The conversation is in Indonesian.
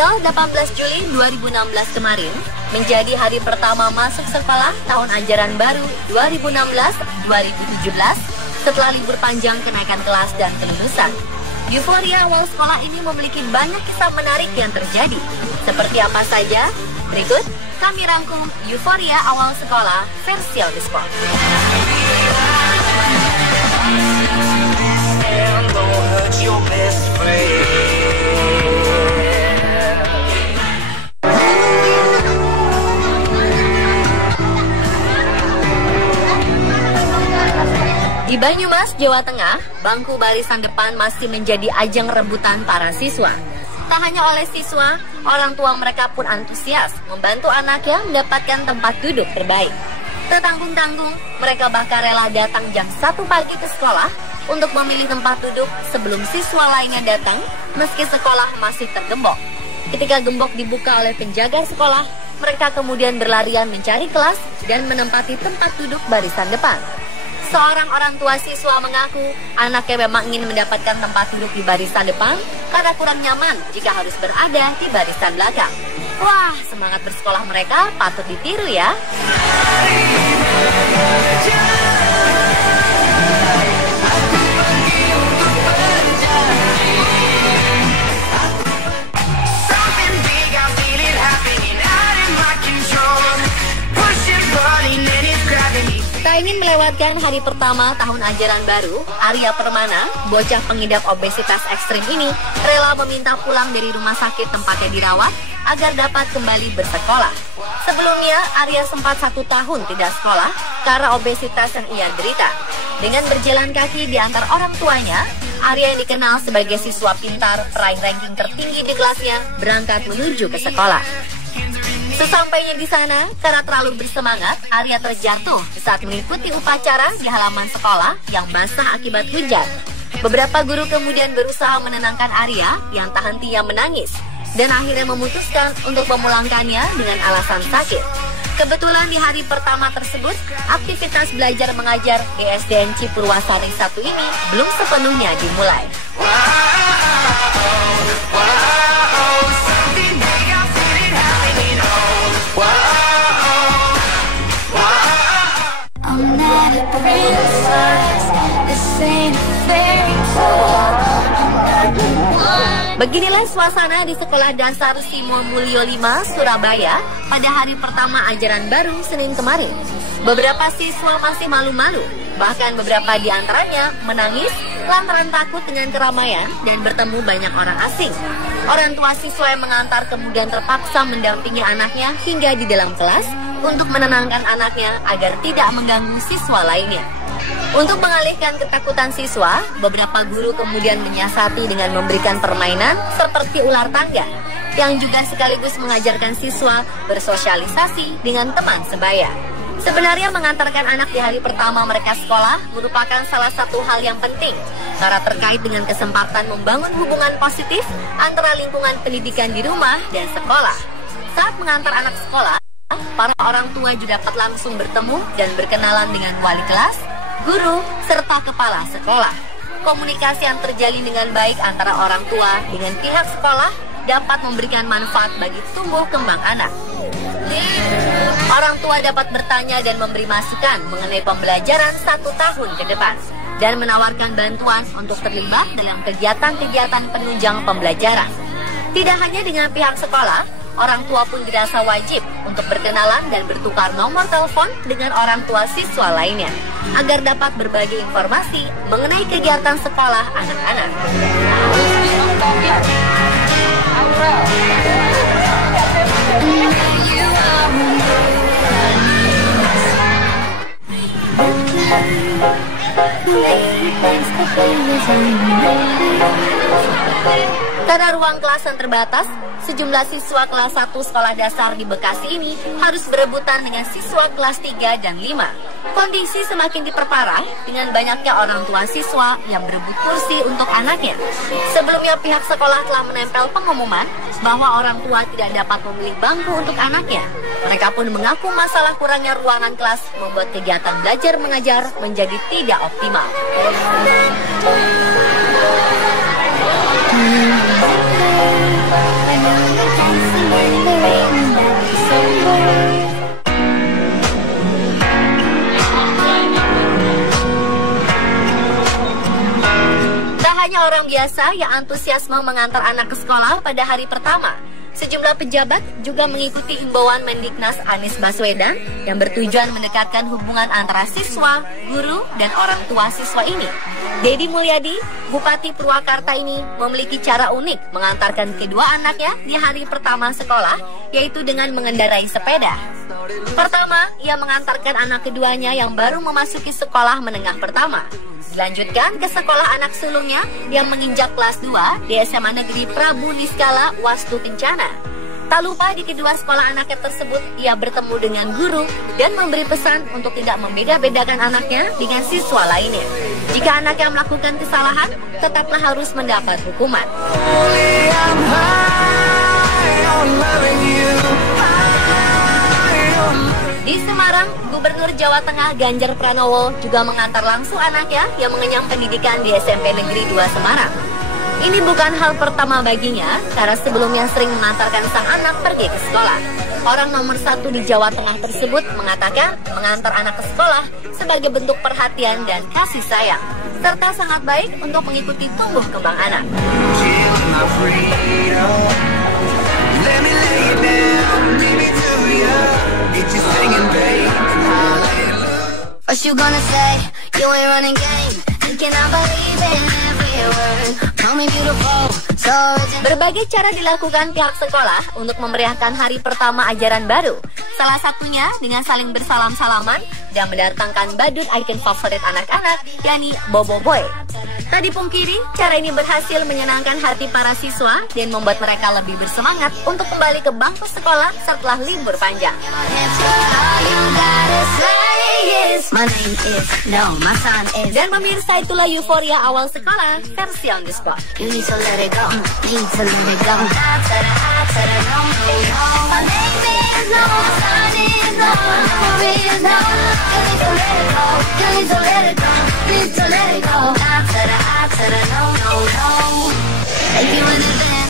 Tanggal 18 Juli 2016 kemarin menjadi hari pertama masuk sekolah tahun ajaran baru 2016-2017 setelah libur panjang kenaikan kelas dan kelulusan. Euforia awal sekolah ini memiliki banyak kisah menarik yang terjadi. Seperti apa saja? Berikut kami rangkum Euforia awal sekolah versi Audisport. Di Banyumas, Jawa Tengah, bangku barisan depan masih menjadi ajang rebutan para siswa. Tak hanya oleh siswa, orang tua mereka pun antusias membantu anaknya mendapatkan tempat duduk terbaik. Tak tanggung-tanggung, mereka bahkan rela datang jam 1 pagi ke sekolah untuk memilih tempat duduk sebelum siswa lainnya datang meski sekolah masih tergembok. Ketika gembok dibuka oleh penjaga sekolah, mereka kemudian berlarian mencari kelas dan menempati tempat duduk barisan depan. Seorang orang tua siswa mengaku anaknya memang ingin mendapatkan tempat duduk di barisan depan karena kurang nyaman jika harus berada di barisan belakang. Wah, semangat bersekolah mereka patut ditiru ya. Tak ingin melewatkan hari pertama tahun ajaran baru, Arya Permana, bocah pengidap obesitas ekstrim ini, rela meminta pulang dari rumah sakit tempatnya dirawat agar dapat kembali bersekolah. Sebelumnya, Arya sempat 1 tahun tidak sekolah karena obesitas yang ia derita. Dengan berjalan kaki di antar orang tuanya, Arya yang dikenal sebagai siswa pintar peraih ranking tertinggi di kelasnya berangkat menuju ke sekolah. Sesampainya di sana, karena terlalu bersemangat, Arya terjatuh saat mengikuti upacara di halaman sekolah yang basah akibat hujan. Beberapa guru kemudian berusaha menenangkan Arya yang tak hentinya menangis dan akhirnya memutuskan untuk memulangkannya dengan alasan sakit. Kebetulan di hari pertama tersebut, aktivitas belajar mengajar di SDN Cipurwasari 1 ini belum sepenuhnya dimulai. Beginilah suasana di Sekolah Dasar Simo Mulyo 5, Surabaya pada hari pertama ajaran baru Senin kemarin. Beberapa siswa masih malu-malu, bahkan beberapa di antaranya menangis lantaran takut dengan keramaian dan bertemu banyak orang asing. Orang tua siswa yang mengantar kemudian terpaksa mendampingi anaknya hingga di dalam kelas untuk menenangkan anaknya agar tidak mengganggu siswa lainnya. Untuk mengalihkan ketakutan siswa, beberapa guru kemudian menyiasati dengan memberikan permainan seperti ular tangga, yang juga sekaligus mengajarkan siswa bersosialisasi dengan teman sebaya. Sebenarnya mengantarkan anak di hari pertama mereka sekolah merupakan salah satu hal yang penting, karena terkait dengan kesempatan membangun hubungan positif antara lingkungan pendidikan di rumah dan sekolah. Saat mengantar anak sekolah, para orang tua juga dapat langsung bertemu dan berkenalan dengan wali kelas, guru, serta kepala sekolah. Komunikasi yang terjalin dengan baik antara orang tua dengan pihak sekolah dapat memberikan manfaat bagi tumbuh kembang anak. Orang tua dapat bertanya dan memberi masukan mengenai pembelajaran 1 tahun ke depan dan menawarkan bantuan untuk terlibat dalam kegiatan-kegiatan penunjang pembelajaran. Tidak hanya dengan pihak sekolah, orang tua pun dirasa wajib untuk berkenalan dan bertukar nomor telepon dengan orang tua siswa lainnya agar dapat berbagi informasi mengenai kegiatan sekolah anak-anak. Karena ruang kelas yang terbatas, sejumlah siswa kelas 1 sekolah dasar di Bekasi ini harus berebutan dengan siswa kelas 3 dan 5. Kondisi semakin diperparah dengan banyaknya orang tua siswa yang berebut kursi untuk anaknya. Sebelumnya pihak sekolah telah menempel pengumuman bahwa orang tua tidak dapat memilih bangku untuk anaknya. Mereka pun mengaku masalah kurangnya ruangan kelas membuat kegiatan belajar mengajar menjadi tidak optimal. Tak hanya orang biasa yang antusiasme mengantar anak ke sekolah pada hari pertama, sejumlah pejabat juga mengikuti himbauan Mendiknas Anies Baswedan yang bertujuan mendekatkan hubungan antara siswa, guru, dan orang tua siswa ini. Dedi Mulyadi, Bupati Purwakarta ini memiliki cara unik mengantarkan kedua anaknya di hari pertama sekolah, yaitu dengan mengendarai sepeda. Pertama, ia mengantarkan anak keduanya yang baru memasuki sekolah menengah pertama. Dilanjutkan ke sekolah anak sulungnya yang menginjak kelas 2 di SMA Negeri Prabu Niskala Wastu Kencana. Tak lupa di kedua sekolah anaknya tersebut ia bertemu dengan guru dan memberi pesan untuk tidak membeda-bedakan anaknya dengan siswa lainnya. Jika anaknya melakukan kesalahan, tetaplah harus mendapat hukuman. Di Semarang, Gubernur Jawa Tengah Ganjar Pranowo juga mengantar langsung anaknya yang mengenyam pendidikan di SMP Negeri 2 Semarang. Ini bukan hal pertama baginya, karena sebelumnya sering mengantarkan sang anak pergi ke sekolah. Orang nomor 1 di Jawa Tengah tersebut mengatakan mengantar anak ke sekolah sebagai bentuk perhatian dan kasih sayang, serta sangat baik untuk mengikuti tumbuh kembang anak. What you gonna say? You ain't running game. You cannot believe in every word. Call me beautiful, so Berbagai cara dilakukan pihak sekolah untuk memeriahkan hari pertama ajaran baru. Salah satunya dengan saling bersalam-salaman dan mendatangkan badut ikon favorit anak-anak, yakni Bobo Boy. Tak dipungkiri, cara ini berhasil menyenangkan hati para siswa dan membuat mereka lebih bersemangat untuk kembali ke bangku sekolah setelah libur panjang. Dan pemirsa, itulah euforia awal sekolah versi on the spot.